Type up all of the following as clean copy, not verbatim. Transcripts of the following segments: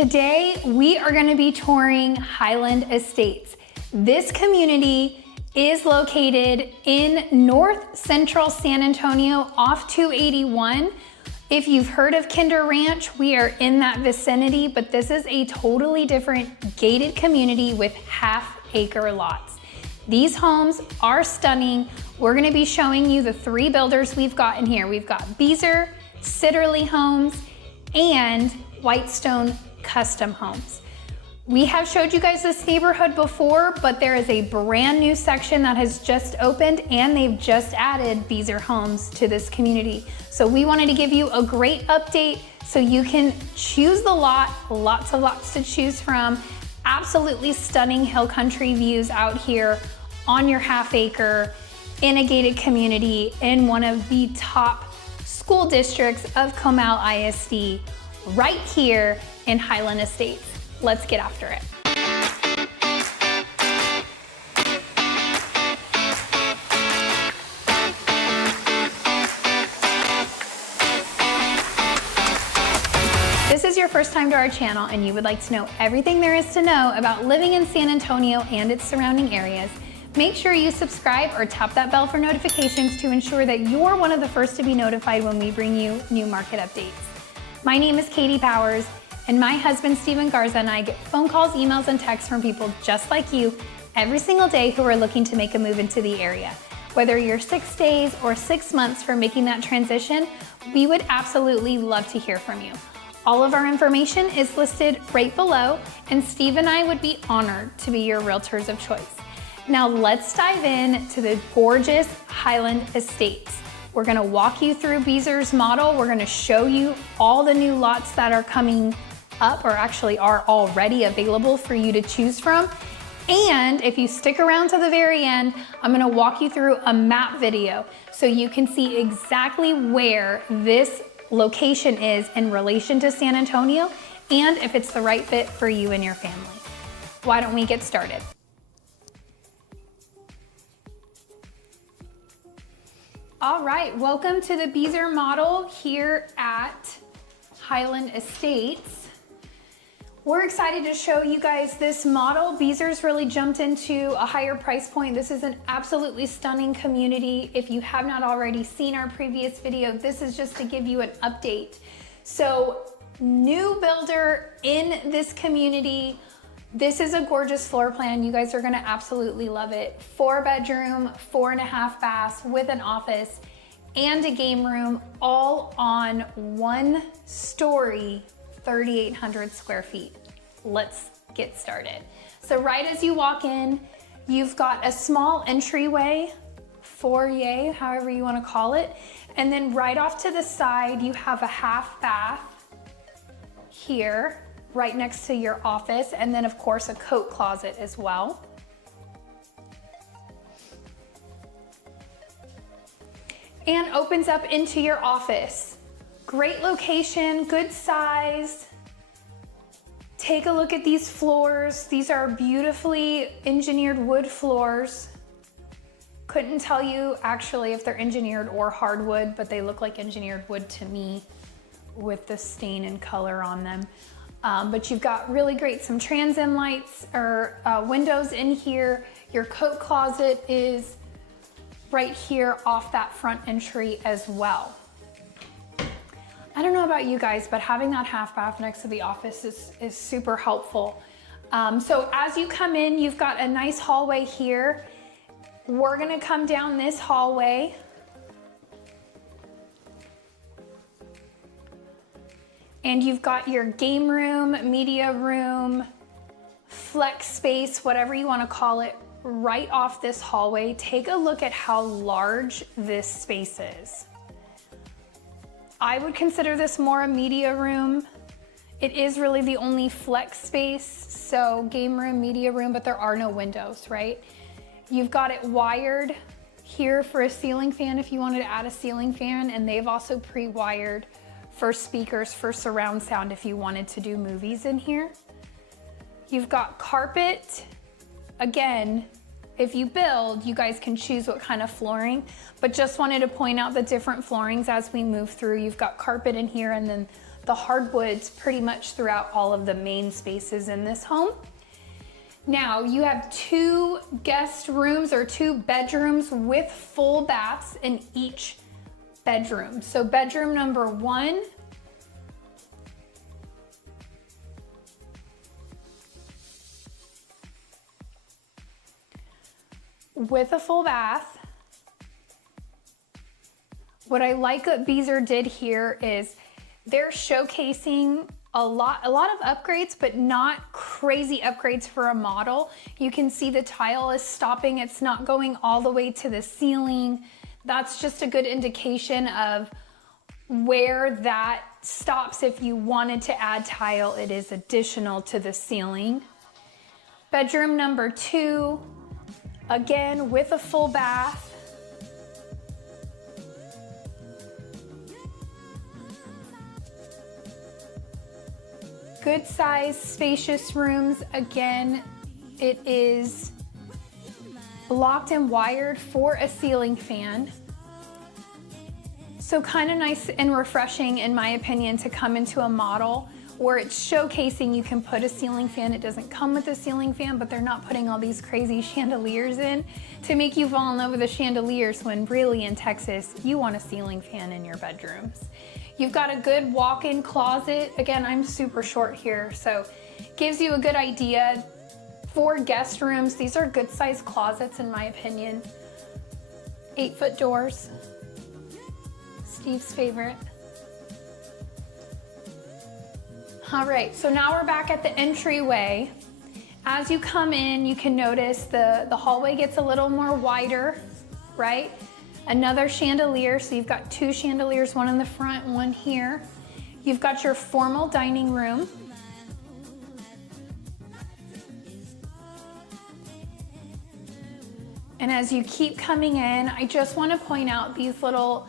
Today, we are gonna be touring Highland Estates. This community is located in north central San Antonio off 281. If you've heard of Kinder Ranch, we are in that vicinity, but this is a totally different gated community with half-acre lots. These homes are stunning. We're gonna be showing you the 3 builders we've got in here. We've got Beazer, Sitterle Homes, and Whitestone Custom Homes. We have showed you guys this neighborhood before, but there is a brand new section that has just opened and they've just added Beazer Homes to this community. So we wanted to give you a great update so you can choose the lot, lots of lots to choose from. Absolutely stunning hill country views out here on your half acre in a gated community in one of the top school districts of Comal ISD right here in Highland Estates. Let's get after it. This is your first time to our channel and you would like to know everything there is to know about living in San Antonio and its surrounding areas, make sure you subscribe or tap that bell for notifications to ensure that you're one of the first to be notified when we bring you new market updates. My name is Katie Powers, and my husband Stephen Garza and I get phone calls, emails, and texts from people just like you every single day who are looking to make a move into the area. Whether you're 6 days or 6 months from making that transition, we would absolutely love to hear from you. All of our information is listed right below, and Steve and I would be honored to be your realtors of choice. Now let's dive in to the gorgeous Highland Estates. We're gonna walk you through Beazer's model. We're gonna show you all the new lots that are coming up, or actually are already available for you to choose from. And if you stick around to the very end, I'm gonna walk you through a map video so you can see exactly where this location is in relation to San Antonio and if it's the right fit for you and your family. Why don't we get started? All right, welcome to the Beazer model here at Highland Estates. We're excited to show you guys this model. Beazer's really jumped into a higher price point. This is an absolutely stunning community. If you have not already seen our previous video, this is just to give you an update. So, new builder in this community. This is a gorgeous floor plan. You guys are gonna absolutely love it. 4-bedroom, 4.5 baths with an office and a game room, all on 1 story, 3,800 square feet. Let's get started. So right as you walk in, you've got a small entryway, foyer, however you wanna call it. And then right off to the side, you have a half bath here, right next to your office, and then of course a coat closet as well. And opens up into your office. Great location, good size. Take a look at these floors. These are beautifully engineered wood floors. Couldn't tell you actually if they're engineered or hardwood, but they look like engineered wood to me with the stain and color on them. But you've got really great, some trans-in lights or windows in here. Your coat closet is right here off that front entry as well. I don't know about you guys, but having that half bath next to the office is super helpful. So as you come in, you've got a nice hallway here. We're gonna come down this hallway. And you've got your game room, media room, flex space, whatever you wanna call it, right off this hallway. Take a look at how large this space is. I would consider this more a media room. It is really the only flex space, so game room, media room, but there are no windows, right? You've got it wired here for a ceiling fan if you wanted to add a ceiling fan, and they've also pre-wired for speakers for surround sound if you wanted to do movies in here. You've got carpet. Again, if you build, you guys can choose what kind of flooring, but just wanted to point out the different floorings as we move through. You've got carpet in here and then the hardwoods pretty much throughout all of the main spaces in this home. Now you have 2 guest rooms or 2 bedrooms with full baths in each bedroom. So bedroom number 1, with a full bath. What I like what Beazer did here is they're showcasing a lot of upgrades, but not crazy upgrades for a model. You can see the tile is stopping. It's not going all the way to the ceiling. That's just a good indication of where that stops. If you wanted to add tile, it is additional to the ceiling. Bedroom number 2, again with a full bath. Good size, spacious rooms. Again, it is blocked and wired for a ceiling fan. So kind of nice and refreshing, in my opinion, to come into a model where it's showcasing you can put a ceiling fan. It doesn't come with a ceiling fan, but they're not putting all these crazy chandeliers in to make you fall in love with the chandeliers, when really in Texas, you want a ceiling fan in your bedrooms. You've got a good walk-in closet. Again, I'm super short here, so gives you a good idea. 4 guest rooms. These are good sized closets in my opinion. 8-foot doors. Steve's favorite. All right, so now we're back at the entryway. As you come in, you can notice the hallway gets a little more wider, right? Another chandelier, so you've got 2 chandeliers, one in the front, one here. You've got your formal dining room. And as you keep coming in, I just want to point out these little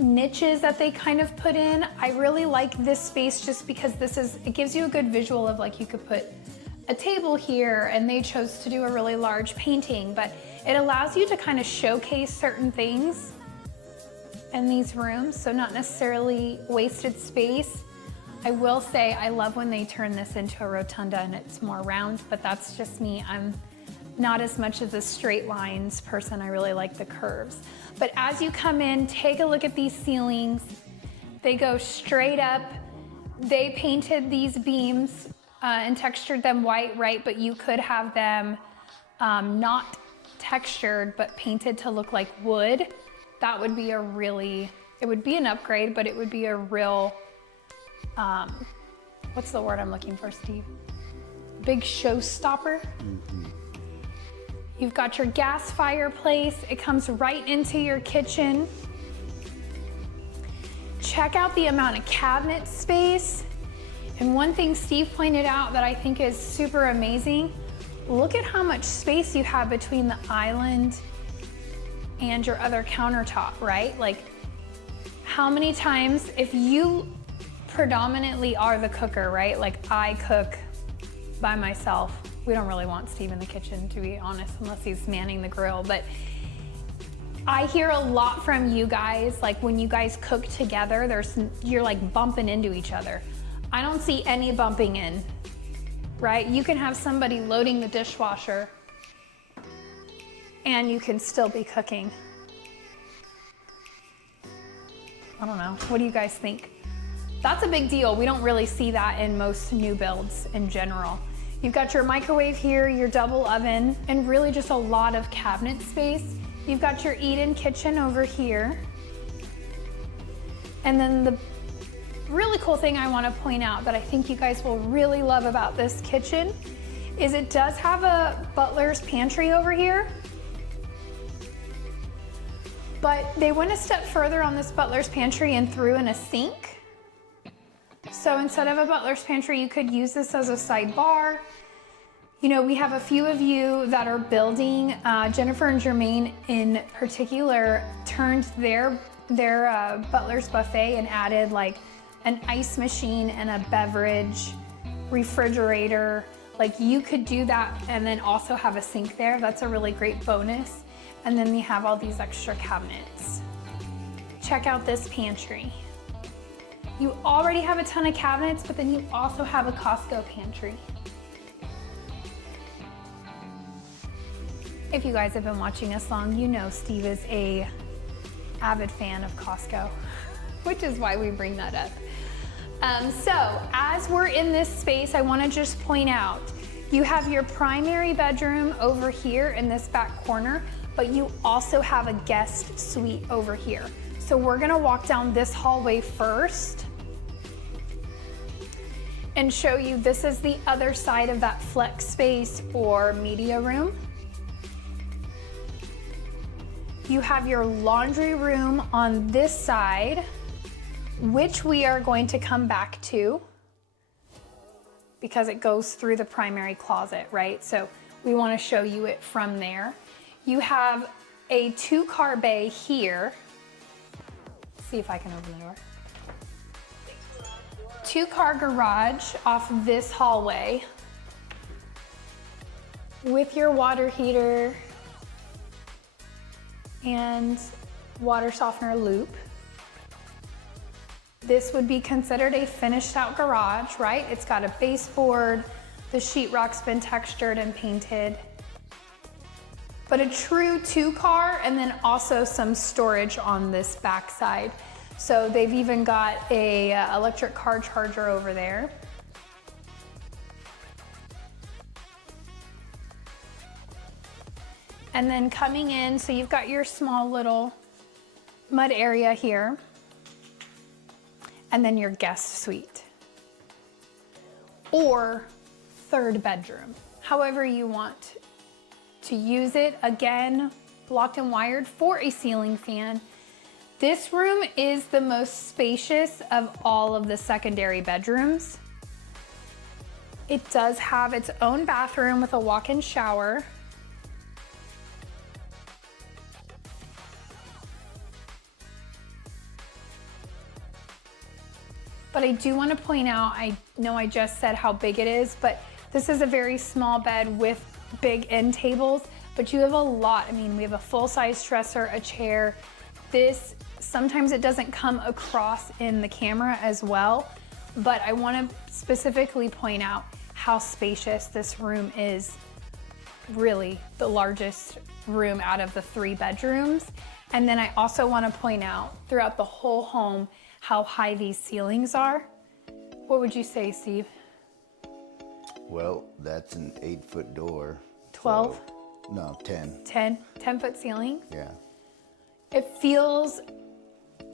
niches that they kind of put in. I really like this space just because it gives you a good visual of, like, you could put a table here, and they chose to do a really large painting, but it allows you to kind of showcase certain things in these rooms, so not necessarily wasted space. I will say I love when they turn this into a rotunda and it's more round, but that's just me. I'm not as much as a straight lines person. I really like the curves. But as you come in, take a look at these ceilings. They go straight up. They painted these beams and textured them white, right? But you could have them not textured, but painted to look like wood. That would be it would be an upgrade, but it would be a real, what's the word I'm looking for, Steve? Big showstopper. Mm-hmm. You've got your gas fireplace. It comes right into your kitchen. Check out the amount of cabinet space. And one thing Steve pointed out that I think is super amazing, look at how much space you have between the island and your other countertop, right? Like, how many times, if you predominantly are the cooker, right? Like, I cook by myself. We don't really want Steve in the kitchen, to be honest, unless he's manning the grill. But I hear a lot from you guys, like when you guys cook together, you're like bumping into each other. I don't see any bumping in, right? You can have somebody loading the dishwasher and you can still be cooking. I don't know. What do you guys think? That's a big deal. We don't really see that in most new builds in general. You've got your microwave here, your double oven, and really just a lot of cabinet space. You've got your eat-in kitchen over here. And then the really cool thing I want to point out that I think you guys will really love about this kitchen is it does have a butler's pantry over here. But they went a step further on this butler's pantry and threw in a sink. So instead of a butler's pantry, you could use this as a sidebar. You know, we have a few of you that are building. Jennifer and Jermaine in particular turned their butler's buffet and added like an ice machine and a beverage refrigerator. Like, you could do that and then also have a sink there. That's a really great bonus. And then we have all these extra cabinets. Check out this pantry. You already have a ton of cabinets, but then you also have a Costco pantry. If you guys have been watching us long, you know Steve is a avid fan of Costco, which is why we bring that up. So as we're in this space, I want to just point out, you have your primary bedroom over here in this back corner, but you also have a guest suite over here. So we're going to walk down this hallway first and show you this is the other side of that flex space or media room. You have your laundry room on this side, which we are going to come back to because it goes through the primary closet, right? So we want to show you it from there. You have a 2-car bay here. See if I can open the door. 2-car garage off this hallway with your water heater and water softener loop. This would be considered a finished out garage, right? It's got a baseboard, the sheetrock's been textured and painted, but a true 2-car, and then also some storage on this back side. So they've even got a electric car charger over there. And then coming in, so you've got your small little mud area here, and then your guest suite or 3rd bedroom, however you want to use it. Again, blocked and wired for a ceiling fan. This room is the most spacious of all of the secondary bedrooms. It does have its own bathroom with a walk-in shower. But I do want to point out, I know I just said how big it is, but this is a very small bed with big end tables, but you have a lot. I mean, we have a full-size dresser, a chair. This, sometimes it doesn't come across in the camera as well, but I want to specifically point out how spacious this room is. Really the largest room out of the 3 bedrooms. And then I also want to point out throughout the whole home how high these ceilings are. What would you say, Steve? Well, that's an 8-foot door. 12? So, no, 10. 10-foot ceilings? Yeah. It feels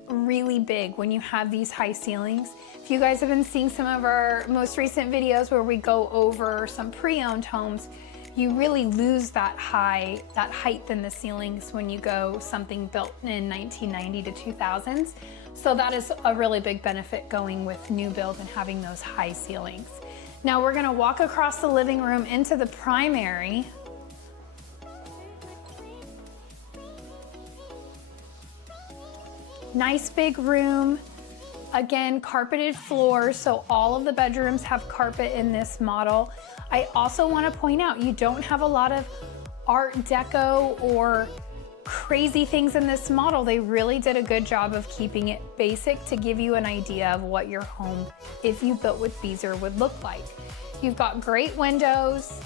really big when you have these high ceilings. If you guys have been seeing some of our most recent videos where we go over some pre-owned homes, you really lose that height in the ceilings when you go something built in 1990 to 2000s. So that is a really big benefit going with new build and having those high ceilings. Now we're gonna walk across the living room into the primary. Nice big room. Again, carpeted floors, so all of the bedrooms have carpet in this model. I also want to point out, you don't have a lot of Art Deco or crazy things in this model. They really did a good job of keeping it basic to give you an idea of what your home, if you built with Beazer, would look like. You've got great windows.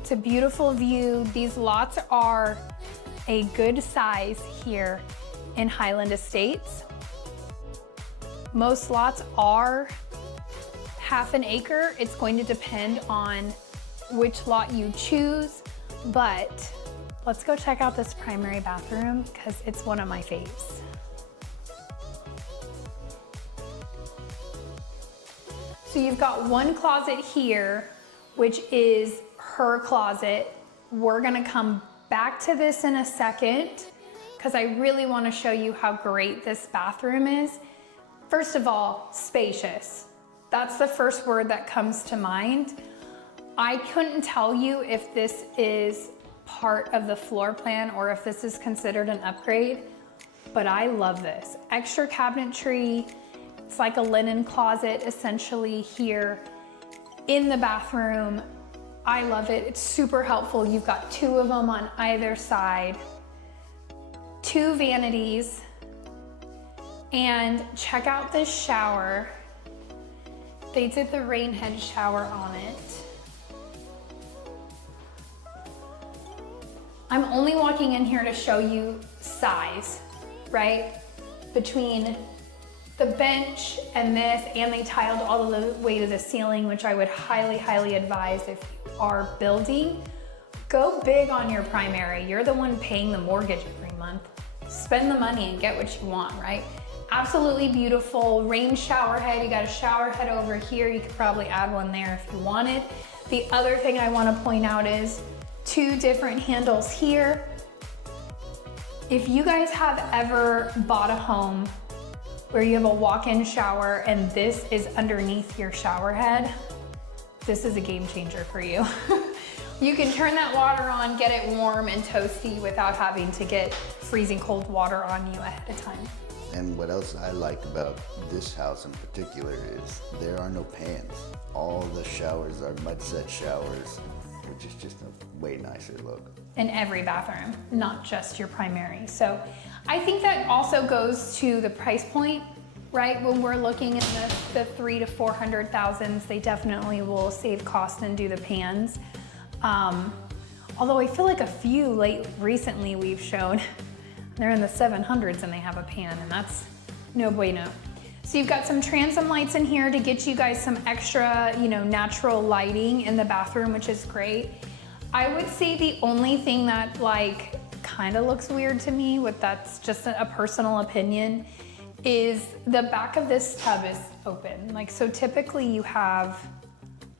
It's a beautiful view. These lots are a good size here in Highland Estates. Most lots are half an acre. It's going to depend on which lot you choose, but let's go check out this primary bathroom because it's one of my faves. So you've got one closet here, which is her closet. We're gonna come back to this in a second because I really want to show you how great this bathroom is. First of all, spacious. That's the first word that comes to mind. I couldn't tell you if this is part of the floor plan or if this is considered an upgrade, but I love this. Extra cabinetry. It's like a linen closet essentially here in the bathroom. I love it. It's super helpful. You've got 2 of them on either side. 2 vanities. And check out this shower. They did the rain head shower on it. I'm only walking in here to show you size, right? Between the bench and this, and they tiled all the way to the ceiling, which I would highly, highly advise if you are building. Go big on your primary. You're the one paying the mortgage every month. Spend the money and get what you want, right? Absolutely beautiful rain shower head. You got a shower head over here. You could probably add one there if you wanted. The other thing I want to point out is 2 different handles here. If you guys have ever bought a home where you have a walk-in shower and this is underneath your shower head, this is a game changer for you. You can turn that water on, get it warm and toasty without having to get freezing cold water on you ahead of time. And what else I like about this house in particular is there are no pans. All the showers are mud set showers, which is just a way nicer look. In every bathroom, not just your primary. So I think that also goes to the price point, right? When we're looking at the 300,000 to 400,000s, they definitely will save cost and do the pans. Although I feel like a few recently we've shown, they're in the 700s and they have a pan, and that's no bueno. So you've got some transom lights in here to get you guys some extra, natural lighting in the bathroom, which is great. I would say the only thing that kind of looks weird to me, that's just a personal opinion, is the back of this tub is open. So typically you have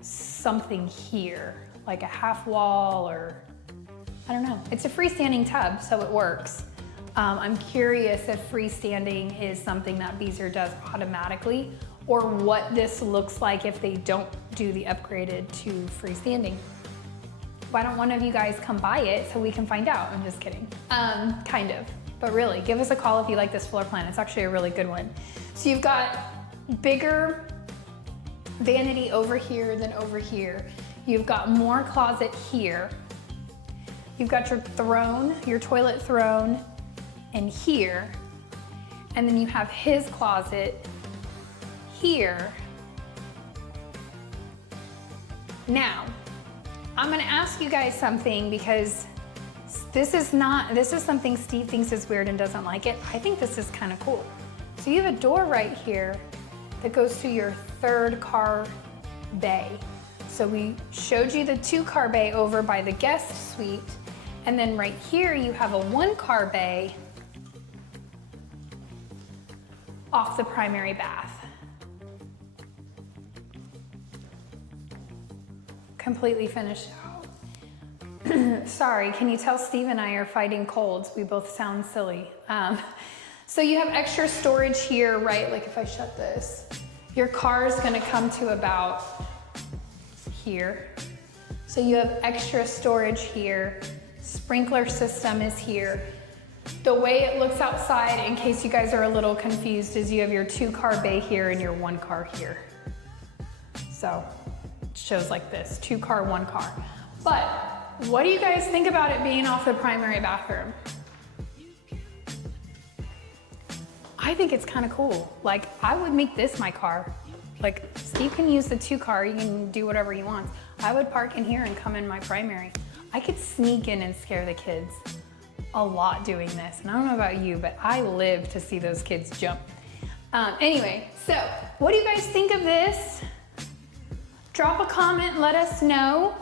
something here, like a half wall, or I don't know. It's a freestanding tub, so it works. I'm curious if freestanding is something that Beazer does automatically, or what this looks like if they don't do the upgraded to freestanding. Why don't one of you guys come by it so we can find out? I'm just kidding. Kind of, but really, give us a call if you like this floor plan. It's actually a really good one. So you've got bigger vanity over here than over here. You've got more closet here. You've got your throne, your toilet throne, and here. And then you have his closet here. Now, I'm gonna ask you guys something, because this is something Steve thinks is weird and doesn't like it. I think this is kind of cool. So you have a door right here that goes to your 3rd car bay. So we showed you the 2-car bay over by the guest suite. And then right here you have a 1-car bay off the primary bath. Completely finished out. Sorry, can you tell Steve and I are fighting colds? We both sound silly. So you have extra storage here, right? Like if I shut this, your car is gonna come to about here. So you have extra storage here. Sprinkler system is here. The way it looks outside, in case you guys are a little confused, is you have your 2-car bay here and your 1-car here. So it shows like this, 2-car, 1-car. But what do you guys think about it being off the primary bathroom? I think it's kind of cool. I would make this my car. Steve can use the 2-car, you can do whatever he wants. I would park in here and come in my primary. I could sneak in and scare the kids a lot doing this. And I don't know about you, but I live to see those kids jump. Anyway, so what do you guys think of this? Drop a comment, let us know.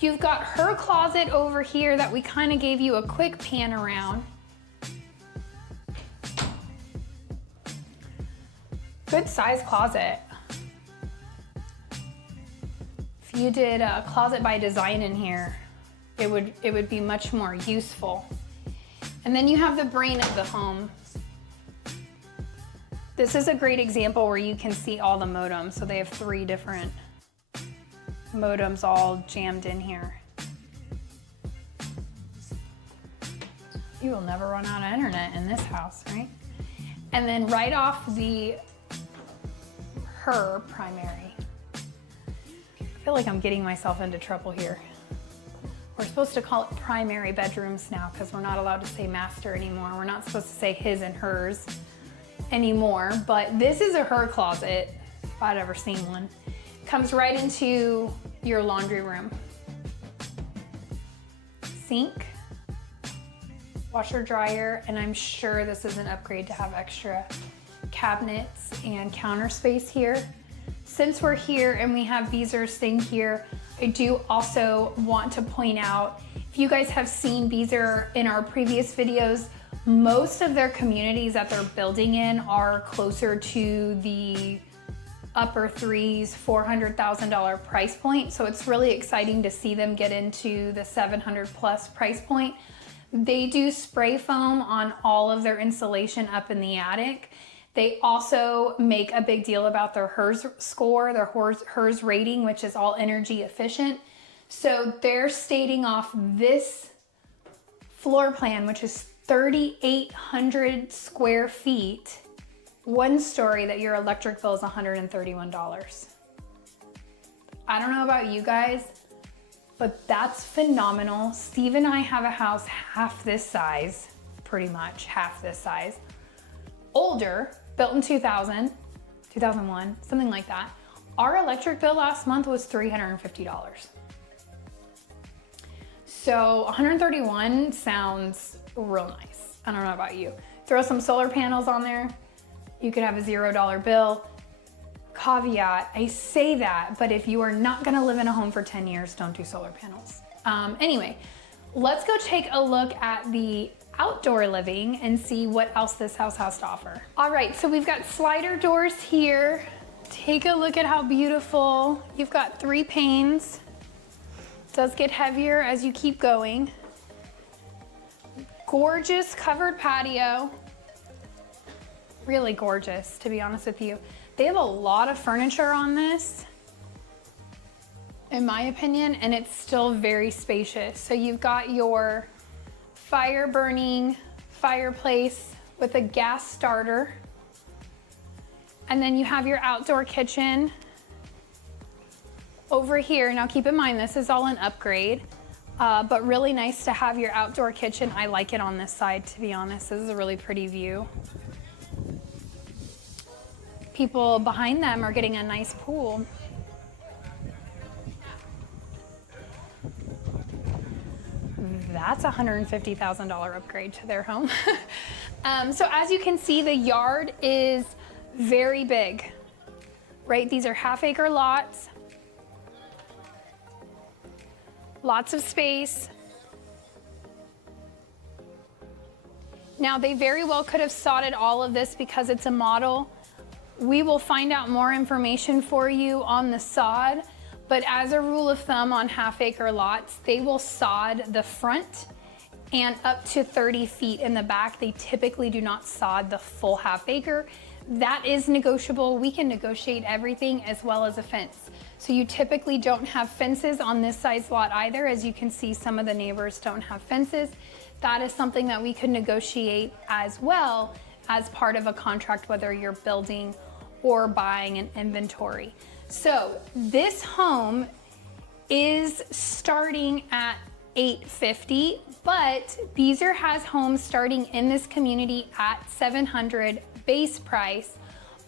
You've got her closet over here that we kind of gave you a quick pan around. Good size closet. If you did a closet by design in here, it would be much more useful. And then you have the brain of the home. This is a great example where you can see all the modems. So they have 3 different modems all jammed in here. You will never run out of internet in this house, right? And then right off her primary. I feel like I'm getting myself into trouble here. We're supposed to call it primary bedrooms now because we're not allowed to say master anymore. We're not supposed to say his and hers. anymore, but this is her closet, if I'd ever seen one. Comes right into your laundry room. Sink, washer dryer, and I'm sure this is an upgrade to have extra cabinets and counter space here. Since we're here and we have Beazer's thing here, I do also want to point out, if you guys have seen Beazer in our previous videos, most of their communities that they're building in are closer to the upper threes, $400,000 price point. So it's really exciting to see them get into the 700 plus price point. They do spray foam on all of their insulation up in the attic. They also make a big deal about their HERS score, their HERS rating, which is all energy efficient. So they're stating off this floor plan, which is 3,800 square feet, one story, that your electric bill is $131. I don't know about you guys, but that's phenomenal. Steve and I have a house half this size, pretty much half this size, older, built in 2000, 2001, something like that. Our electric bill last month was $350. So 131 sounds real nice. I don't know about you. Throw some solar panels on there, you could have a $0 bill. Caveat, I say that, but if you are not gonna live in a home for 10 years, don't do solar panels. Anyway, let's go take a look at the outdoor living and see what else this house has to offer. All right, so we've got slider doors here. Take a look at how beautiful. You've got 3 panes. It does get heavier as you keep going. Gorgeous covered patio. Really gorgeous, to be honest with you. They have a lot of furniture on this, in my opinion, and it's still very spacious. So you've got your fire burning fireplace with a gas starter. And then you have your outdoor kitchen over here. Now keep in mind, this is all an upgrade, but really nice to have your outdoor kitchen. I like it on this side, to be honest. This is a really pretty view. People behind them are getting a nice pool. That's a $150,000 upgrade to their home. So as you can see, the yard is very big, right? These are half-acre lots. Lots of space. Now, they very well could have sodded all of this because it's a model. We will find out more information for you on the sod, but as a rule of thumb on half-acre lots, they will sod the front and up to 30 feet in the back. They typically do not sod the full half-acre. That is negotiable. We can negotiate everything as well as a fence. So you typically don't have fences on this size lot either. As you can see, some of the neighbors don't have fences. That is something that we could negotiate as well as part of a contract, whether you're building or buying an inventory. So this home is starting at $850, but Beazer has homes starting in this community at $700 base price,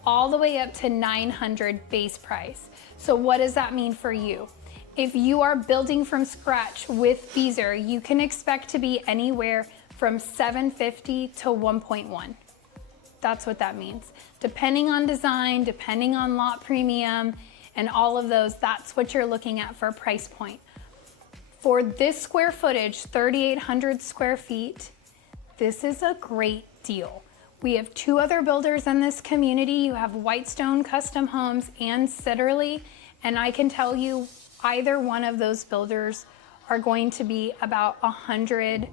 all the way up to $900 base price. So what does that mean for you? If you are building from scratch with Beazer, you can expect to be anywhere from $750 to $1.1. That's what that means. Depending on design, depending on lot premium, and all of those, that's what you're looking at for a price point. For this square footage, 3,800 square feet, this is a great deal. We have 2 other builders in this community. You have Whitestone Custom Homes and Sitterle, and I can tell you either one of those builders are going to be about 100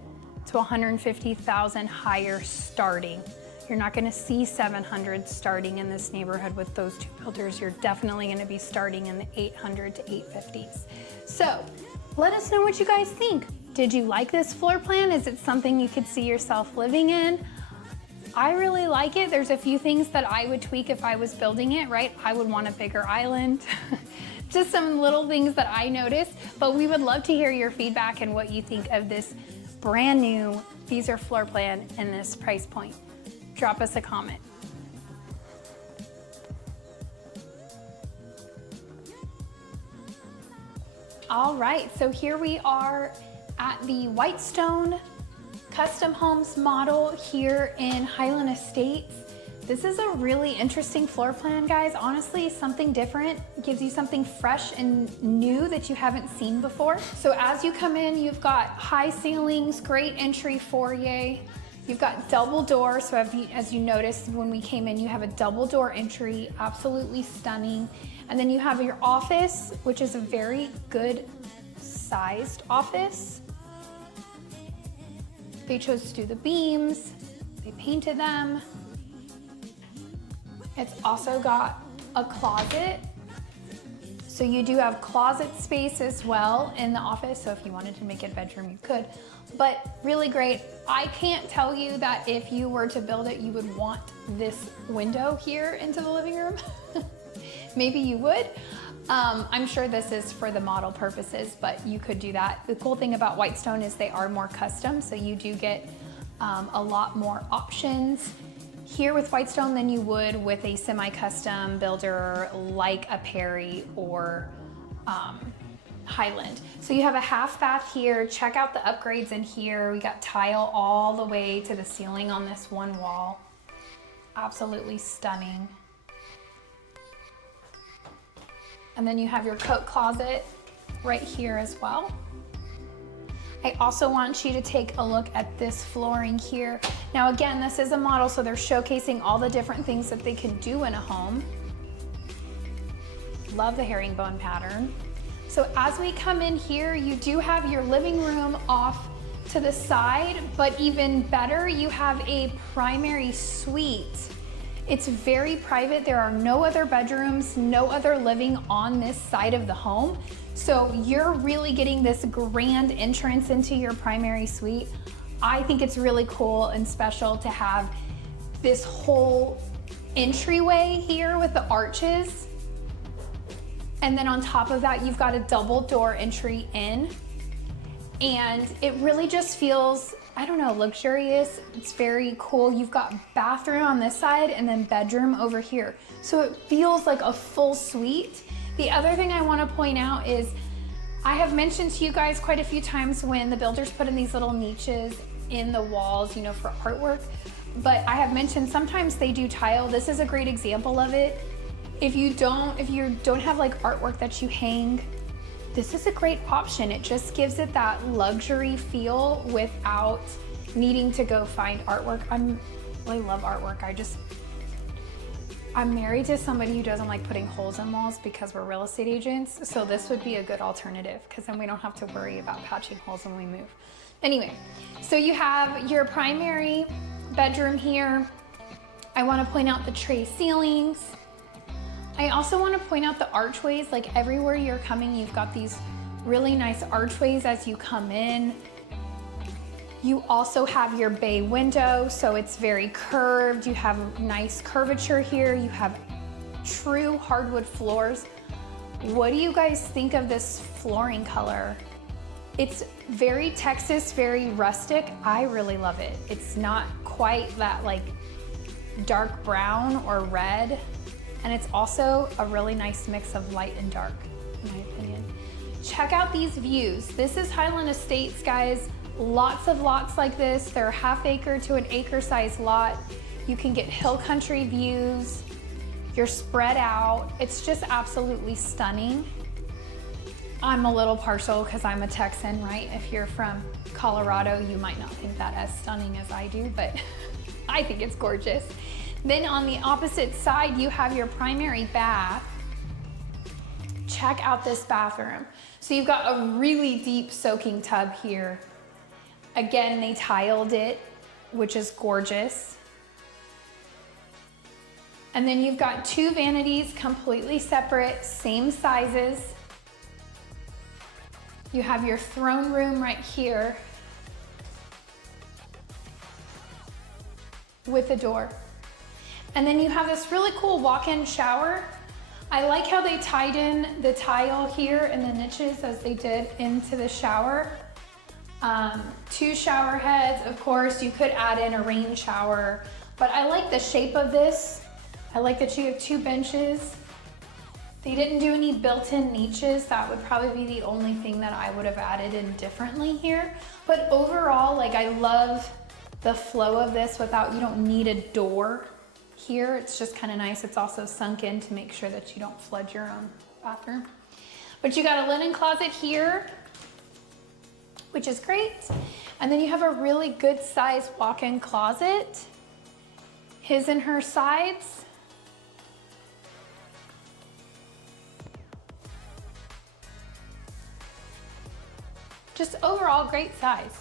to 150,000 higher starting. You're not gonna see 700 starting in this neighborhood with those 2 builders. You're definitely gonna be starting in the 800 to 850s. So let us know what you guys think. Did you like this floor plan? Is it something you could see yourself living in? I really like it. There's a few things that I would tweak if I was building it, right? I would want a bigger island. Just some little things that I noticed, but we would love to hear your feedback and what you think of this brand new Beazer floor plan and this price point. Drop us a comment. All right, so here we are at the Whitestone Custom Homes model here in Highland Estates. This is a really interesting floor plan, guys. Honestly, something different. Gives you something fresh and new that you haven't seen before. So as you come in, you've got high ceilings, great entry foyer. You've got double doors, so as you noticed when we came in, you have a double door entry, absolutely stunning. And then you have your office, which is a very good sized office. They chose to do the beams, they painted them. It's also got a closet. So you do have closet space as well in the office. So if you wanted to make it a bedroom, you could, but really great. I can't tell you that if you were to build it, you would want this window here into the living room. Maybe you would. I'm sure this is for the model purposes, but you could do that. The cool thing about Whitestone is they are more custom. So you do get a lot more options here with Whitestone than you would with a semi-custom builder like a Perry or Highland. So you have a half bath here. Check out the upgrades in here. We got tile all the way to the ceiling on this one wall. Absolutely stunning. And then you have your coat closet right here as well. I also want you to take a look at this flooring here. Now again, this is a model, so they're showcasing all the different things that they can do in a home. Love the herringbone pattern. So as we come in here, you do have your living room off to the side, but even better, you have a primary suite. It's very private. There are no other bedrooms, no other living on this side of the home. So you're really getting this grand entrance into your primary suite. I think it's really cool and special to have this whole entryway here with the arches. And then on top of that, you've got a double door entry in. And it really just feels, I don't know, luxurious. It's very cool. You've got bathroom on this side and then bedroom over here. So it feels like a full suite. The other thing I want to point out is I have mentioned to you guys quite a few times when the builders put in these little niches in the walls, you know, for artwork. But I have mentioned sometimes they do tile. This is a great example of it. If you don't have like artwork that you hang, this is a great option. It just gives it that luxury feel without needing to go find artwork. I really love artwork. I'm married to somebody who doesn't like putting holes in walls because we're real estate agents. So this would be a good alternative because then we don't have to worry about patching holes when we move. Anyway, so you have your primary bedroom here. I want to point out the tray ceilings. I also want to point out the archways. Like everywhere you're coming, you've got these really nice archways as you come in. You also have your bay window, so it's very curved. You have nice curvature here. You have true hardwood floors. What do you guys think of this flooring color? It's very Texas, very rustic. I really love it. It's not quite that like dark brown or red. And it's also a really nice mix of light and dark, in my opinion. Check out these views. This is Highland Estates, guys. Lots of lots like this. They're half-acre to an acre-sized lot. You can get hill country views. You're spread out. It's just absolutely stunning. I'm a little partial because I'm a Texan, right? If you're from Colorado, you might not think that as stunning as I do, but I think it's gorgeous. Then on the opposite side, you have your primary bath. Check out this bathroom. So you've got a really deep soaking tub here. Again, they tiled it, which is gorgeous. And then you've got two vanities, completely separate, same sizes. You have your throne room right here with a door. And then you have this really cool walk-in shower. I like how they tied in the tile here and the niches as they did into the shower. Two shower heads, of course. You could add in a rain shower, but I like the shape of this. I like that you have two benches. They didn't do any built-in niches. That would probably be the only thing that I would have added in differently here. But overall, like, I love the flow of this without, you don't need a door here. It's just kind of nice. It's also sunk in to make sure that you don't flood your own bathroom. But you got a linen closet here, which is great. And then you have a really good size walk-in closet. His and her sides. Just overall great size.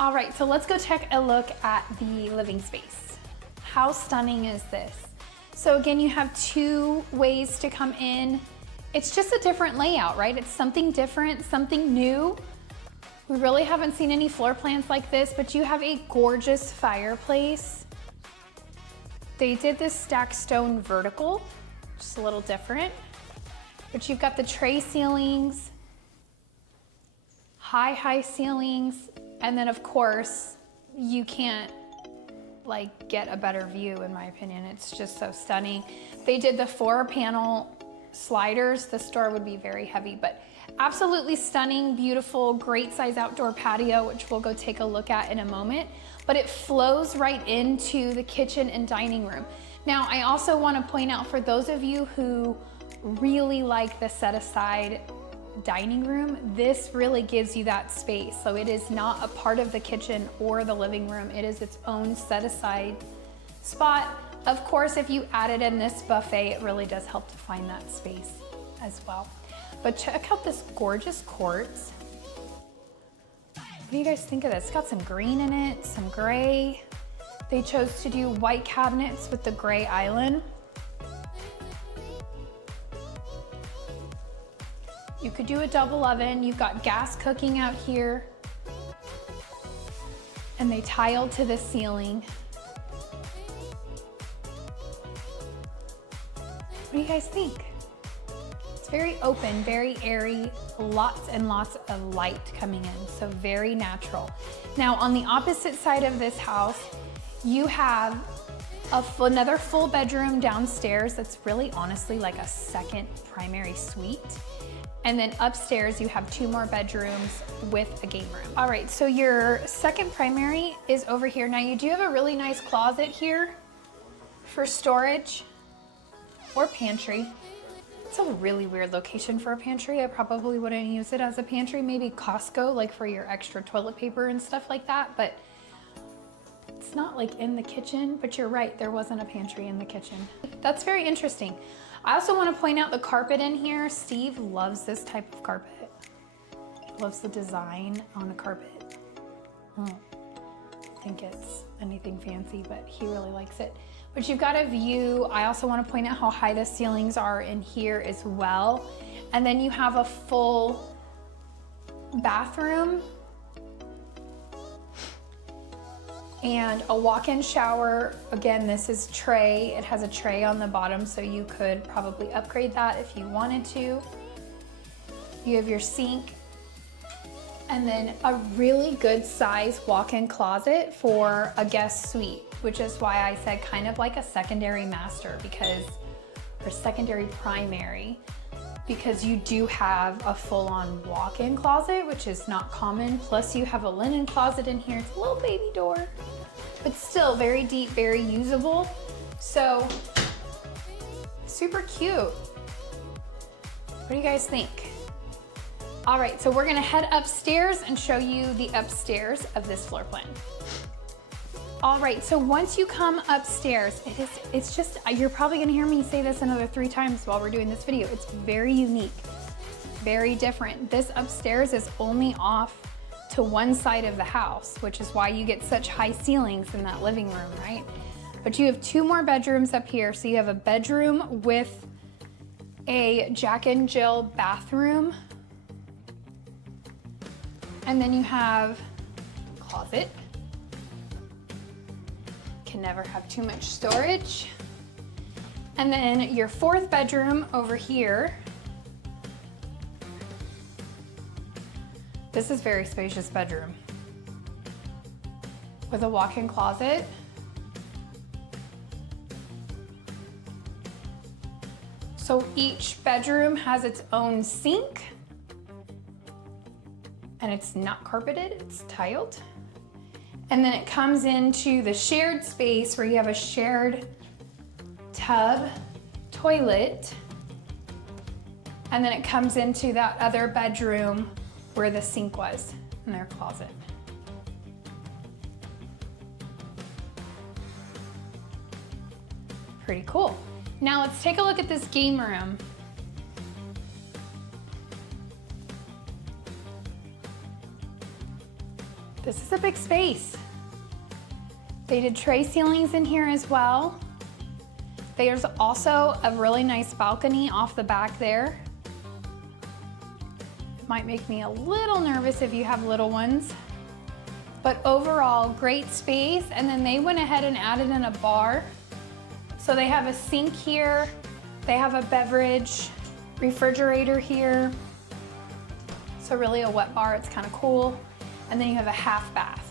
All right, so let's go take a look at the living space. How stunning is this? So again, you have two ways to come in. It's just a different layout, right? It's something different, something new. We really haven't seen any floor plans like this, but you have a gorgeous fireplace. They did this stacked stone vertical, just a little different. But you've got the tray ceilings, high ceilings, and then of course, you can't like get a better view in my opinion. It's just so stunning. They did the 4-panel sliders. This door would be very heavy, but absolutely stunning, beautiful, great size outdoor patio, which we'll go take a look at in a moment. But it flows right into the kitchen and dining room. Now, I also want to point out for those of you who really like the set aside dining room, this really gives you that space. So it is not a part of the kitchen or the living room. It is its own set aside spot. Of course, if you added in this buffet, it really does help to find that space as well. But check out this gorgeous quartz. What do you guys think of this? It's got some green in it, some gray. They chose to do white cabinets with the gray island. You could do a double oven. You've got gas cooking out here. And they tiled to the ceiling. What do you guys think? It's very open, very airy, lots and lots of light coming in, so very natural. Now on the opposite side of this house, you have another full bedroom downstairs that's really honestly like a second primary suite. And then upstairs you have 2 more bedrooms with a game room. All right, so your second primary is over here. Now you do have a really nice closet here for storage or pantry. It's a really weird location for a pantry. I probably wouldn't use it as a pantry, maybe Costco, like for your extra toilet paper and stuff like that, but it's not like in the kitchen, but you're right, there wasn't a pantry in the kitchen. That's very interesting. I also want to point out the carpet in here. Steve loves this type of carpet. Loves the design on a carpet. I don't think it's anything fancy, but he really likes it. But you've got a view. I also want to point out how high the ceilings are in here as well. And then you have a full bathroom and a walk-in shower. Again, this is tray. It has a tray on the bottom, so you could probably upgrade that if you wanted to. You have your sink, and then a really good size walk-in closet for a guest suite, which is why I said kind of like a secondary master, because, or secondary primary, because you do have a full-on walk-in closet, which is not common. Plus you have a linen closet in here. It's a little baby door, but still very deep, very usable. So super cute. What do you guys think? All right, so we're gonna head upstairs and show you the upstairs of this floor plan. All right, so once you come upstairs, it's just, you're probably gonna hear me say this another 3 times while we're doing this video. It's very unique, very different. This upstairs is only off to one side of the house, which is why you get such high ceilings in that living room, right? But you have 2 more bedrooms up here. So you have a bedroom with a Jack and Jill bathroom. And then you have a closet. Can never have too much storage. And then your 4th bedroom over here This is very spacious bedroom with a walk-in closet. So each bedroom has its own sink, and it's not carpeted, it's tiled. And then it comes into the shared space where you have a shared tub, toilet, and then it comes into that other bedroom where the sink was in their closet. Pretty cool. Now let's take a look at this game room. This is a big space. They did tray ceilings in here as well. There's also a really nice balcony off the back there. It might make me a little nervous if you have little ones. But overall, great space. And then they went ahead and added in a bar. So they have a sink here. They have a beverage refrigerator here. So really a wet bar, it's kind of cool. And then you have a half bath.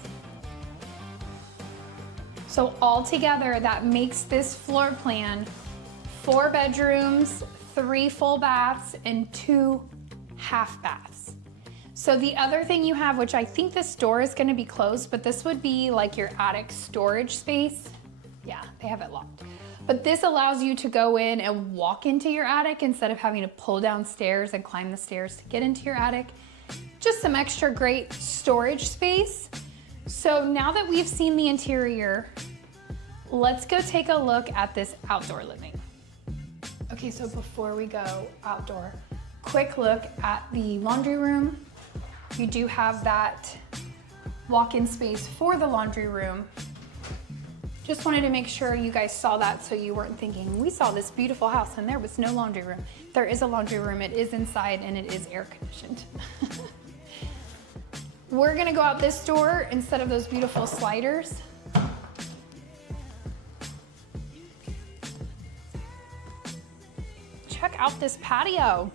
So all together, that makes this floor plan 4 bedrooms, 3 full baths, and 2 half baths. So the other thing you have, which I think this door is gonna be closed, but this would be like your attic storage space. Yeah, they have it locked. But this allows you to go in and walk into your attic instead of having to pull down stairs and climb the stairs to get into your attic. Just some extra great storage space. So now that we've seen the interior, let's go take a look at this outdoor living. Okay, so before we go outdoor, quick look at the laundry room. You do have that walk-in space for the laundry room. Just wanted to make sure you guys saw that so you weren't thinking, we saw this beautiful house and there was no laundry room. There is a laundry room, it is inside and it is air conditioned. We're gonna go out this door instead of those beautiful sliders. Check out this patio.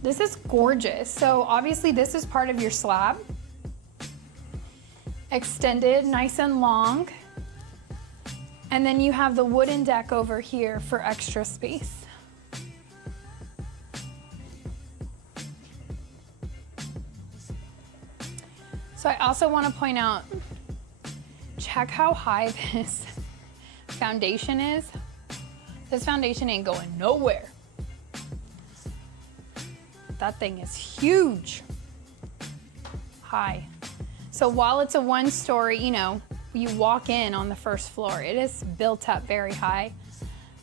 This is gorgeous. So obviously this is part of your slab. Extended, nice and long. And then you have the wooden deck over here for extra space. So I also want to point out, check how high this foundation is. This foundation ain't going nowhere. That thing is huge. High. So while it's a 1-story, you know, you walk in on the first floor, it is built up very high.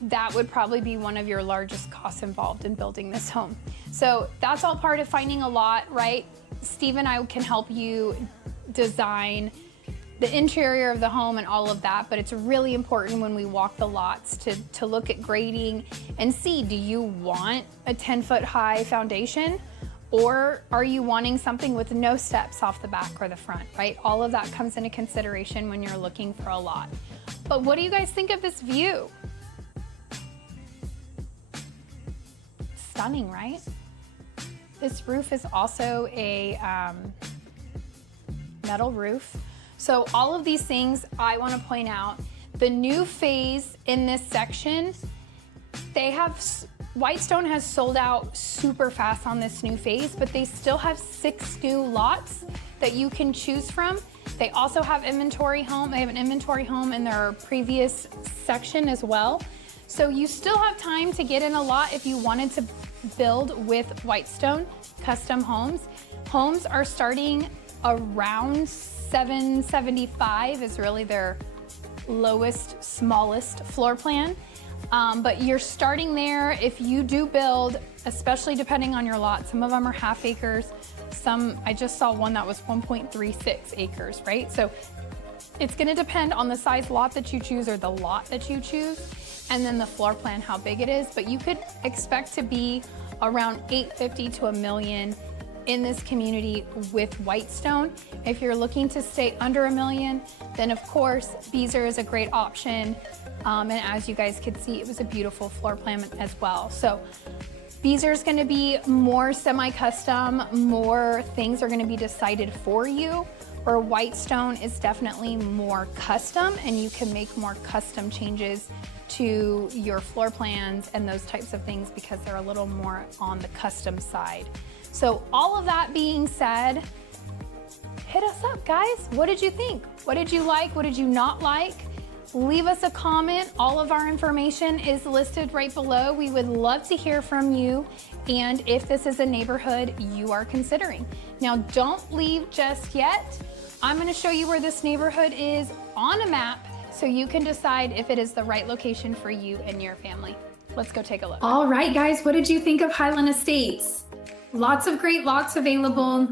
That would probably be one of your largest costs involved in building this home. So that's all part of finding a lot, right? Steve and I can help you design the interior of the home and all of that, but it's really important when we walk the lots to look at grading and see, do you want a 10-foot high foundation? Or are you wanting something with no steps off the back or the front, right? All of that comes into consideration when you're looking for a lot. But what do you guys think of this view? Stunning, right? This roof is also a metal roof. So all of these things I want to point out. The new phase in this section, Whitestone has sold out super fast on this new phase, but they still have 6 new lots that you can choose from. They also have inventory home. They have an inventory home in their previous section as well. So you still have time to get in a lot if you wanted to build with Whitestone Custom Homes. Homes are starting around $775 is really their lowest, smallest floor plan. But you're starting there if you do build, especially depending on your lot. Some of them are half acres. Some, I just saw one that was 1.36 acres, right? So it's gonna depend on the size lot that you choose or the lot that you choose, and then the floor plan, how big it is. But you could expect to be around $850,000 to $1 million in this community with Whitestone. If you're looking to stay under $1 million, then of course, Beazer is a great option. And as you guys could see, it was a beautiful floor plan as well. So Beazer's gonna be more semi-custom, more things are gonna be decided for you, or Whitestone is definitely more custom and you can make more custom changes to your floor plans and those types of things because they're a little more on the custom side. So all of that being said, hit us up, guys. What did you think? What did you like? What did you not like? Leave us a comment. All of our information is listed right below. We would love to hear from you and if this is a neighborhood you are considering. Now, don't leave just yet. I'm gonna show you where this neighborhood is on a map so you can decide if it is the right location for you and your family. Let's go take a look. All right, guys, what did you think of Highland Estates? Lots of great lots available,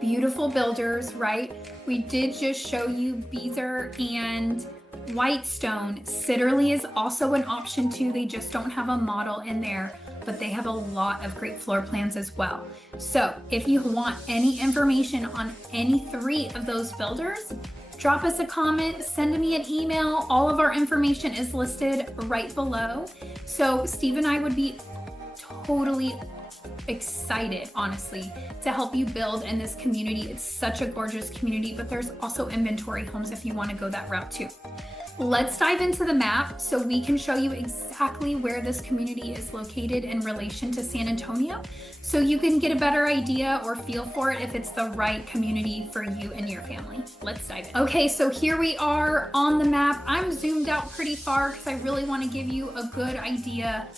beautiful builders, right? We did just show you Beazer and Whitestone. Sitterle is also an option too. They just don't have a model in there, but they have a lot of great floor plans as well. So if you want any information on any three of those builders, drop us a comment, send me an email. All of our information is listed right below. So Steve and I would be totally excited, honestly, to help you build in this community. It's such a gorgeous community, but there's also inventory homes if you want to go that route too. Let's dive into the map so we can show you exactly where this community is located in relation to San Antonio, so you can get a better idea or feel for it if it's the right community for you and your family. Let's dive in. Okay, so here we are on the map. I'm zoomed out pretty far because I really want to give you a good idea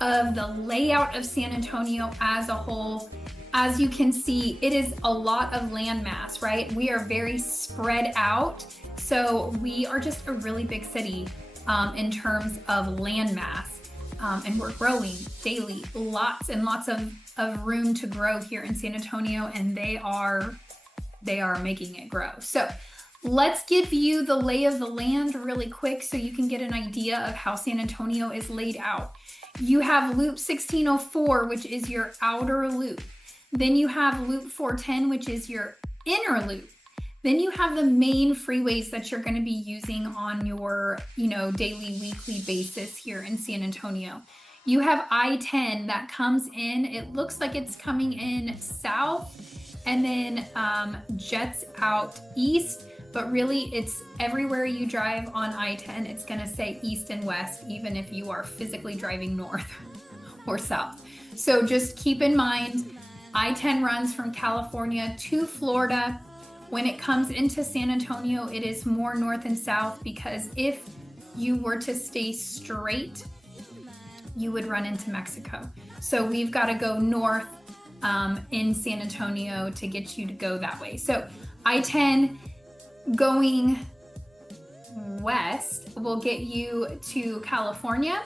of the layout of San Antonio as a whole. As you can see, it is a lot of land mass, right? We are very spread out. So we are just a really big city in terms of land mass, and we're growing daily, lots and lots of room to grow here in San Antonio, and they are making it grow. So let's give you the lay of the land really quick so you can get an idea of how San Antonio is laid out. You have Loop 1604, which is your outer loop. Then you have Loop 410, which is your inner loop. Then you have the main freeways that you're going to be using on your, daily, weekly basis here in San Antonio. You have I-10 that comes in. It looks like it's coming in south and then jets out east, but really it's everywhere you drive on I-10, it's going to say east and west, even if you are physically driving north or south. So just keep in mind, I-10 runs from California to Florida. When it comes into San Antonio, it is more north and south because if you were to stay straight, you would run into Mexico. So we've got to go north in San Antonio to get you to go that way. So I-10 going west will get you to California.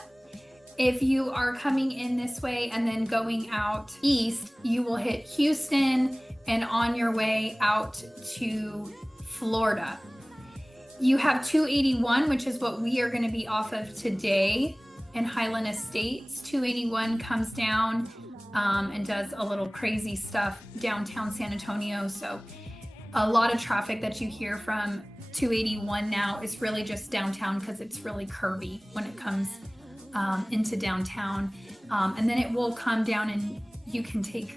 If you are coming in this way and then going out east, you will hit Houston and on your way out to Florida. You have 281, which is what we are going to be off of today in Highland Estates. 281 comes down and does a little crazy stuff downtown San Antonio. So a lot of traffic that you hear from 281 now is really just downtown because it's really curvy when it comes into downtown. And then it will come down and you can take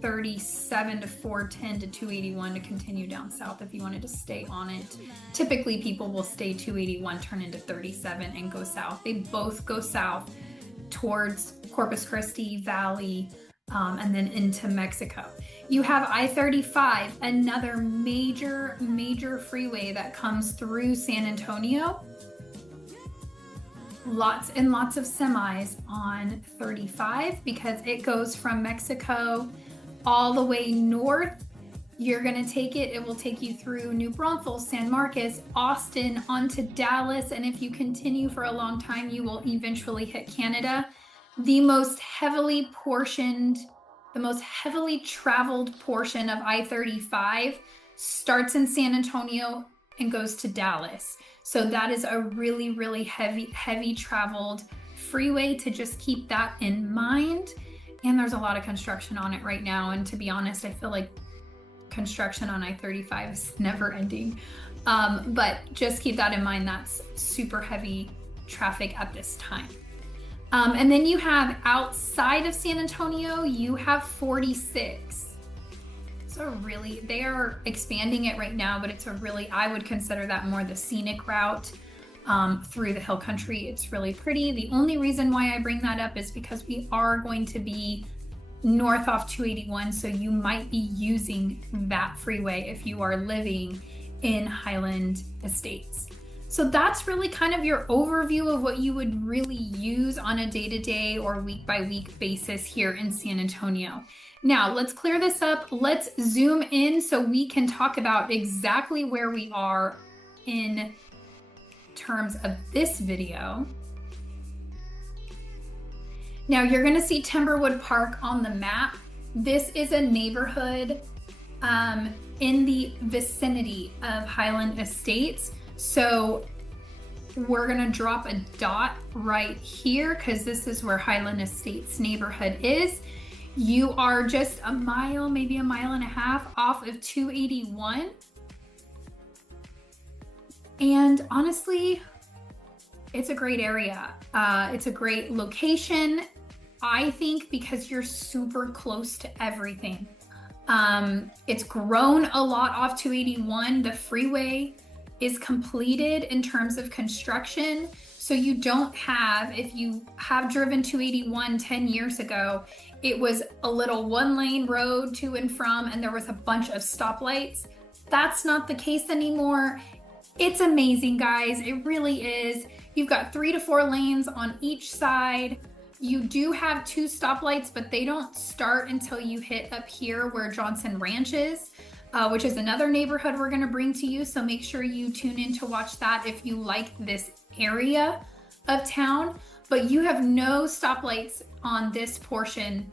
37 to 410 to 281 to continue down south if you wanted to stay on it. Typically people will stay 281, turn into 37 and go south. They both go south towards Corpus Christi Valley and then into Mexico. You have I-35, another major freeway that comes through San Antonio. Lots and lots of semis on 35 because it goes from Mexico all the way north. You're going to take it will take you through New Braunfels, San Marcos, Austin, onto Dallas, and if you continue for a long time, you will eventually hit Canada. The most heavily traveled portion of I-35 starts in San Antonio and goes to Dallas. So that is a really heavy traveled freeway to just keep that in mind. And there's a lot of construction on it right now. And to be honest, I feel like construction on I-35 is never ending. But just keep that in mind. That's super heavy traffic at this time. And then you have outside of San Antonio, you have 46. So really, they are expanding it right now, but it's a really, I would consider that more the scenic route through the hill country. It's really pretty. The only reason why I bring that up is because we are going to be north off 281, so you might be using that freeway if you are living in Highland Estates. So that's really kind of your overview of what you would really use on a day-to-day or week-by-week basis here in San Antonio. Now, let's clear this up. Let's zoom in so we can talk about exactly where we are in terms of this video. Now, you're going to see Timberwood Park on the map. This is a neighborhood in the vicinity of Highland Estates. So we're going to drop a dot right here because this is where Highland Estates neighborhood is. You are just a mile, maybe a mile and a half off of 281. And honestly, it's a great area. It's a great location, I think, because you're super close to everything. It's grown a lot off 281. The freeway is completed in terms of construction. So you don't have, if you have driven 281 10 years ago, it was a little one-lane road to and from, and there was a bunch of stoplights. That's not the case anymore. It's amazing, guys. It really is. You've got 3 to 4 lanes on each side. You do have 2 stoplights, but they don't start until you hit up here where Johnson Ranch is, which is another neighborhood we're going to bring to you. So make sure you tune in to watch that if you like this area of town. But you have no stoplights on this portion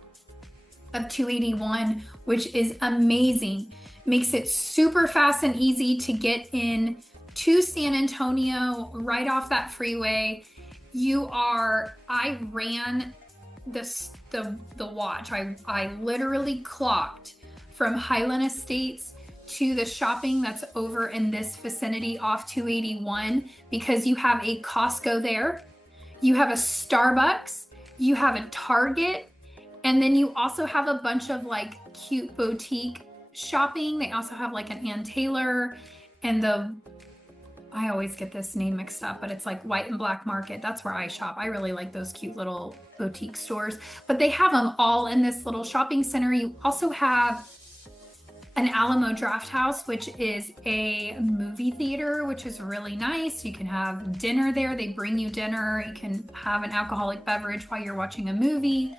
of 281, which is amazing. Makes it super fast and easy to get in to San Antonio right off that freeway. I ran the watch. I literally clocked from Highland Estates to the shopping that's over in this vicinity off 281, because you have a Costco there, you have a Starbucks, you have a Target, and then you also have a bunch of like cute boutique shopping. They also have like an Ann Taylor and I always get this name mixed up, but it's like White and Black Market. That's where I shop. I really like those cute little boutique stores, but they have them all in this little shopping center. You also have an Alamo Draft House, which is a movie theater, which is really nice. You can have dinner there. They bring you dinner. You can have an alcoholic beverage while you're watching a movie.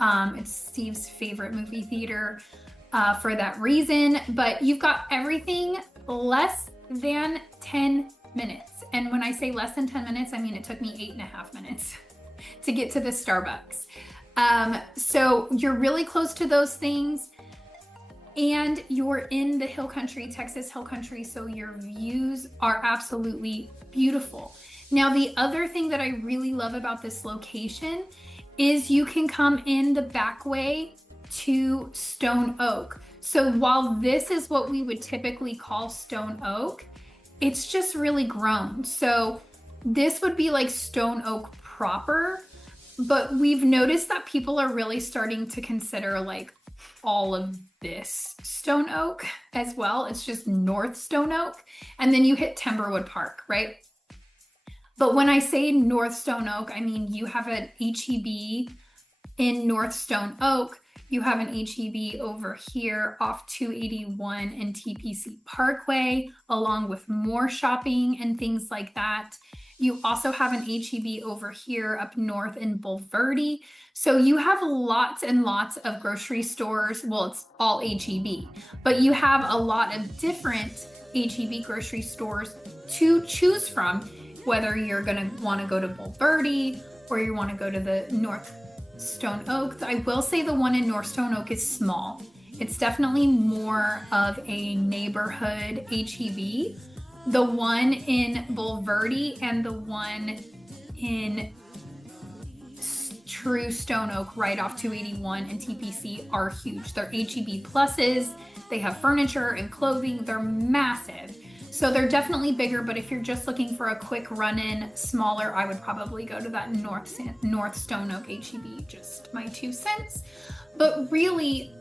It's Steve's favorite movie theater for that reason, but you've got everything less than 10 minutes. And when I say less than 10 minutes, I mean it took me 8.5 minutes to get to the Starbucks. So you're really close to those things, and you're in the hill country, Texas hill country, so your views are absolutely beautiful. Now, the other thing that I really love about this location is you can come in the back way to Stone Oak. So while this is what we would typically call Stone Oak, it's just really grown. So this would be like Stone Oak proper, but we've noticed that people are really starting to consider like all of this Stone Oak as well. It's just North Stone Oak, and then you hit Timberwood Park, right? But when I say North Stone Oak, I mean you have an HEB in North Stone Oak. You have an HEB over here off 281 and TPC Parkway, along with more shopping and things like that. You also have an HEB over here up north in Bulverde. So you have lots and lots of grocery stores. Well, it's all HEB, but you have a lot of different HEB grocery stores to choose from, whether you're gonna wanna go to Bulverde or you wanna go to the North Stone Oak. I will say the one in North Stone Oak is small. It's definitely more of a neighborhood HEB. The one in Bulverde and the one in True Stone Oak right off 281 and TPC are huge. They're HEB pluses. They have furniture and clothing. They're massive. So they're definitely bigger, but if you're just looking for a quick run-in, smaller, I would probably go to that North Stone Oak HEB, just my 2 cents. But really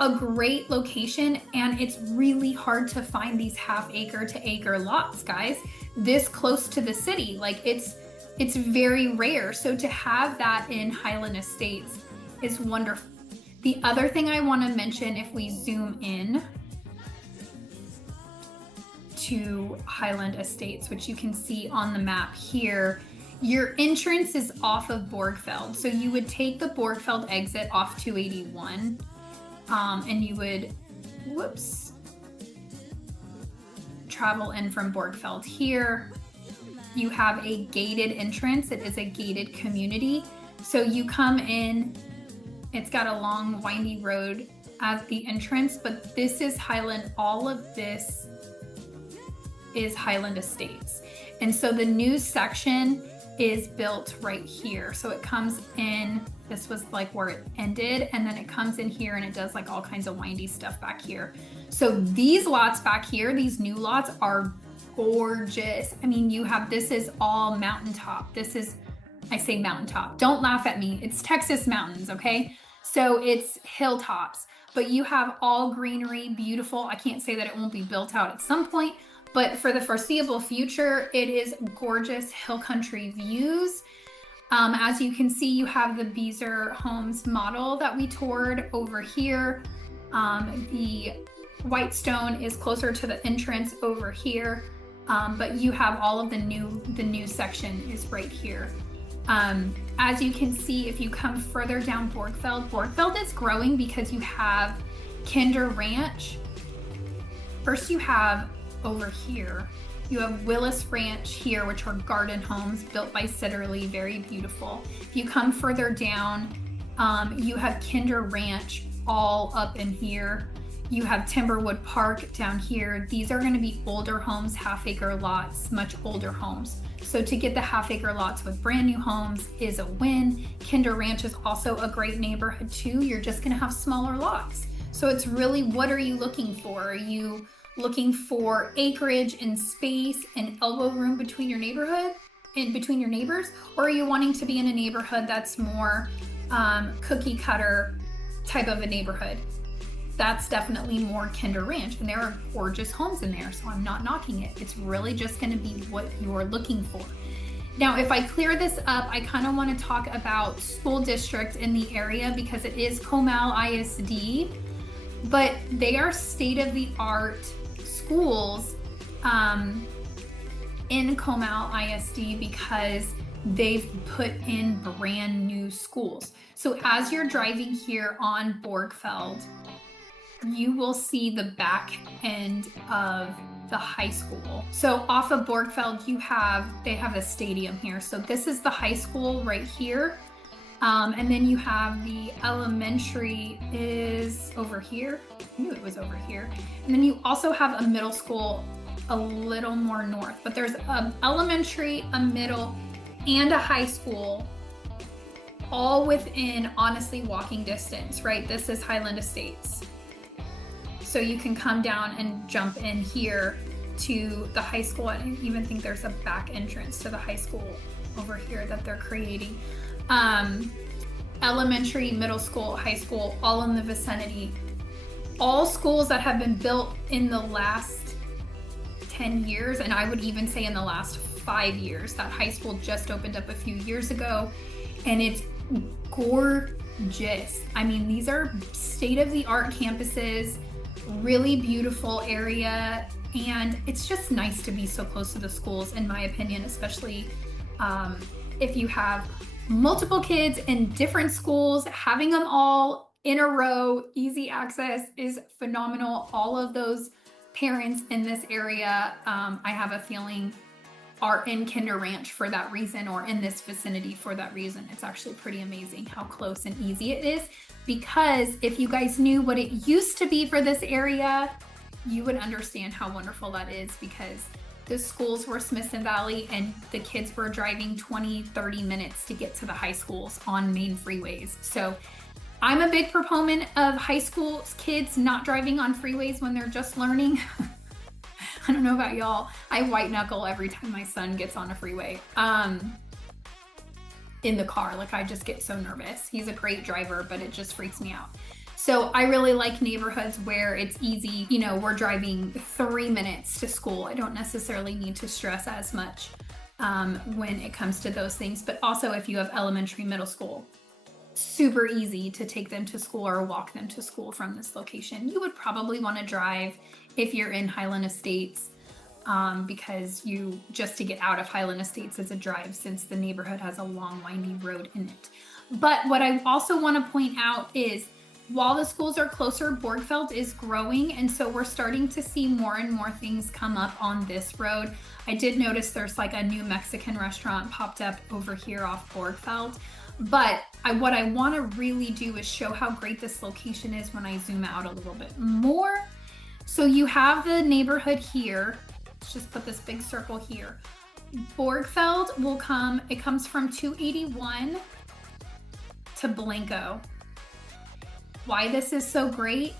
a great location, and it's really hard to find these half-acre to acre lots, guys, this close to the city. Like it's very rare. So to have that in Highland Estates is wonderful. The other thing I want to mention, if we zoom in to Highland Estates, which you can see on the map here, your entrance is off of Borgfeld. So you would take the Borgfeld exit off 281, and you would, travel in from Borgfeld here. You have a gated entrance. It is a gated community. So you come in, it's got a long windy road as the entrance, but this is Highland. All of this is Highland Estates. And so the new section is built right here. So it comes in, this was like where it ended, and then it comes in here and it does like all kinds of windy stuff back here. So these lots back here, these new lots are gorgeous. I mean, you have, this is all mountaintop. This is, I say mountaintop, don't laugh at me. It's Texas mountains, okay? So it's hilltops, but you have all greenery, beautiful. I can't say that it won't be built out at some point, but for the foreseeable future, it is gorgeous hill country views. As you can see, you have the Beazer Homes model that we toured over here. The Whitestone is closer to the entrance over here, but you have all of the new section is right here. As you can see, if you come further down Borgfeld is growing because you have Kinder Ranch. First you have over here, you have Willis Ranch here, which are garden homes built by Sitterle, very beautiful. If you come further down, you have Kinder Ranch all up in here. You have Timberwood Park down here. These are going to be older homes, half-acre lots, much older homes. So to get the half-acre lots with brand new homes is a win. Kinder Ranch is also a great neighborhood too. You're just going to have smaller lots. So it's really, what are you looking for? Are you looking for acreage and space and elbow room between your neighborhood and between your neighbors? Or are you wanting to be in a neighborhood that's more cookie cutter type of a neighborhood? That's definitely more Kinder Ranch, and there are gorgeous homes in there, so I'm not knocking it. It's really just going to be what you're looking for. Now, if I clear this up, I kind of want to talk about school districts in the area because it is Comal ISD, but they are state-of-the-art schools in Comal ISD because they've put in brand new schools. So as you're driving here on Borgfeld, you will see the back end of the high school. So off of Borgfeld, they have the stadium here. So this is the high school right here. And then you have the elementary is over here. I knew it was over here. And then you also have a middle school a little more north, but there's an elementary, a middle, and a high school all within, honestly, walking distance, right? This is Highland Estates. So you can come down and jump in here to the high school. I even think there's a back entrance to the high school over here that they're creating. Elementary, middle school, high school, all in the vicinity. All schools that have been built in the last 10 years, and I would even say in the last 5 years. That high school just opened up a few years ago, and it's gorgeous. I mean, these are state-of-the-art campuses, really beautiful area, and it's just nice to be so close to the schools, in my opinion, especially if you have multiple kids in different schools. Having them all in a row, easy access is phenomenal. All of those parents in this area, I have a feeling, are in Kinder Ranch for that reason, or in this vicinity for that reason. It's actually pretty amazing how close and easy it is, because if you guys knew what it used to be for this area, you would understand how wonderful that is, because the schools were Smithson Valley and the kids were driving 20-30 minutes to get to the high schools on main freeways. So I'm a big proponent of high school kids not driving on freeways when they're just learning. I don't know about y'all. I white knuckle every time my son gets on a freeway. In the car, like I just get so nervous. He's a great driver, but it just freaks me out. So I really like neighborhoods where it's easy. You know, we're driving 3 minutes to school. I don't necessarily need to stress as much when it comes to those things. But also if you have elementary, middle school, super easy to take them to school or walk them to school from this location. You would probably want to drive if you're in Highland Estates, because just to get out of Highland Estates is a drive, since the neighborhood has a long windy road in it. But what I also want to point out is, while the schools are closer, Borgfeld is growing, and so we're starting to see more and more things come up on this road. I did notice there's like a new Mexican restaurant popped up over here off Borgfeld. But what I want to really do is show how great this location is when I zoom out a little bit more. So you have the neighborhood here. Let's just put this big circle here. Borgfeld will come, it comes from 281 to Blanco. Why this is so great?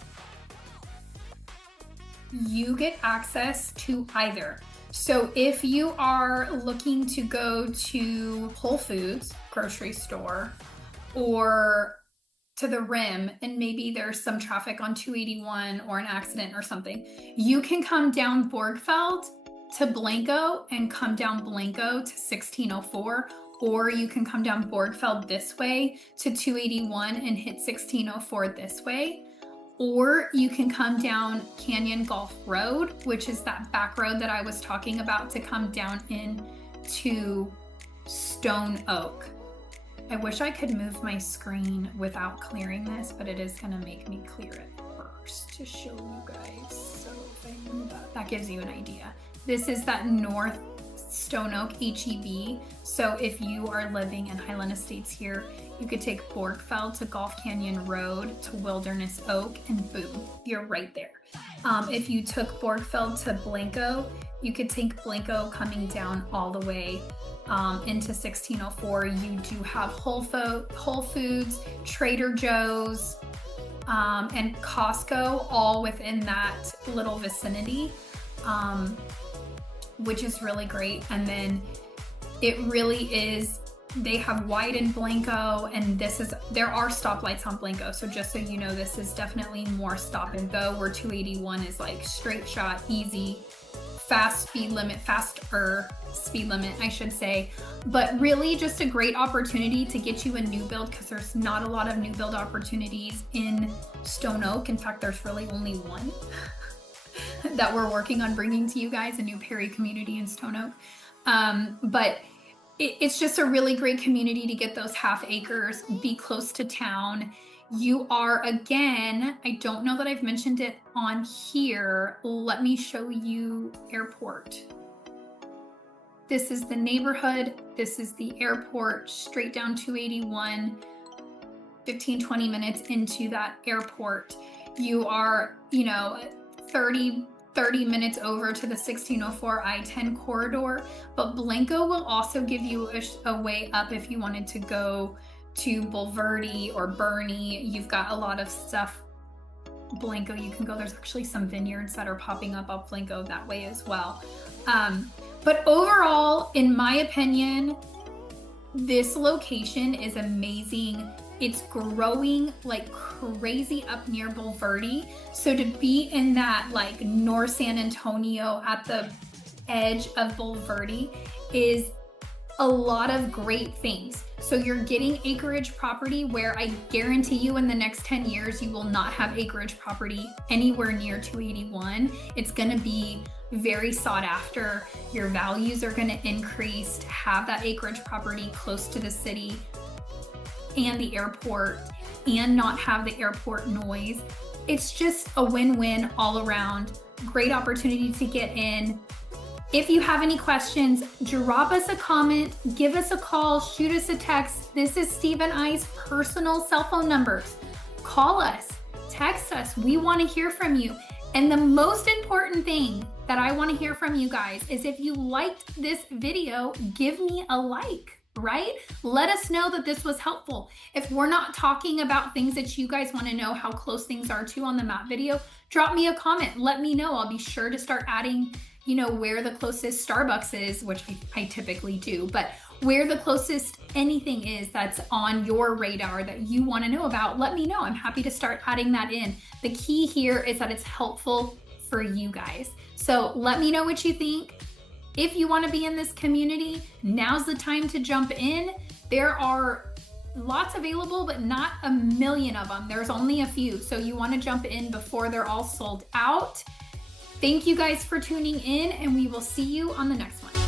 You get access to either. So if you are looking to go to Whole Foods grocery store or to the Rim, and maybe there's some traffic on 281 or an accident or something, you can come down Borgfeld to Blanco and come down Blanco to 1604, or you can come down Borgfeld this way to 281 and hit 1604 this way. Or you can come down Canyon Gulf Road, which is that back road that I was talking about, to come down into Stone Oak. I wish I could move my screen without clearing this, but it is gonna make me clear it first to show you guys. So if I move that gives you an idea. This is that North Stone Oak HEB. So if you are living in Highland Estates here, you could take Borgfeld to Golf Canyon Road to Wilderness Oak, and boom, you're right there. If you took Borgfeld to Blanco, you could take Blanco coming down all the way into 1604. You do have Whole Foods, Trader Joe's, and Costco all within that little vicinity, which is really great. And then it really is, they have wide in Blanco, and there are stoplights on Blanco. So just so you know, this is definitely more stop and go, where 281 is like straight shot, easy, faster speed limit, I should say. But really just a great opportunity to get you a new build, because there's not a lot of new build opportunities in Stone Oak. In fact, there's really only one that we're working on bringing to you guys, a new Perry community in Stone Oak. But it's just a really great community to get those half acres, be close to town. You are, again, I don't know that I've mentioned it on here. Let me show you airport. This is the neighborhood. This is the airport, straight down 281, 15-20 minutes into that airport. You are, 30 minutes over to the 1604 I-10 corridor, but Blanco will also give you a way up if you wanted to go to Bulverde or Bernie. You've got a lot of stuff. Blanco, you can go. There's actually some vineyards that are popping up Blanco that way as well. But overall, in my opinion, this location is amazing. It's growing like crazy up near Bulverde. So to be in that like North San Antonio at the edge of Bulverde is a lot of great things. So you're getting acreage property where I guarantee you in the next 10 years, you will not have acreage property anywhere near 281. It's gonna be very sought after. Your values are gonna increase to have that acreage property close to the city and the airport, and not have the airport noise. It's just a win-win all around. Great opportunity to get in. If you have any questions, drop us a comment, give us a call, shoot us a text. This is Steve and I's personal cell phone numbers. Call us, text us. We want to hear from you. And the most important thing that I want to hear from you guys is, if you liked this video, give me a like right? Let us know that this was helpful. If we're not talking about things that you guys want to know how close things are to on the map video, drop me a comment. Let me know. I'll be sure to start adding, you know, where the closest Starbucks is, which I typically do, but where the closest anything is that's on your radar that you want to know about, let me know. I'm happy to start adding that in. The key here is that it's helpful for you guys. So let me know what you think. If you want to be in this community, now's the time to jump in. There are lots available, but not a million of them. There's only a few. So you want to jump in before they're all sold out. Thank you guys for tuning in, and we will see you on the next one.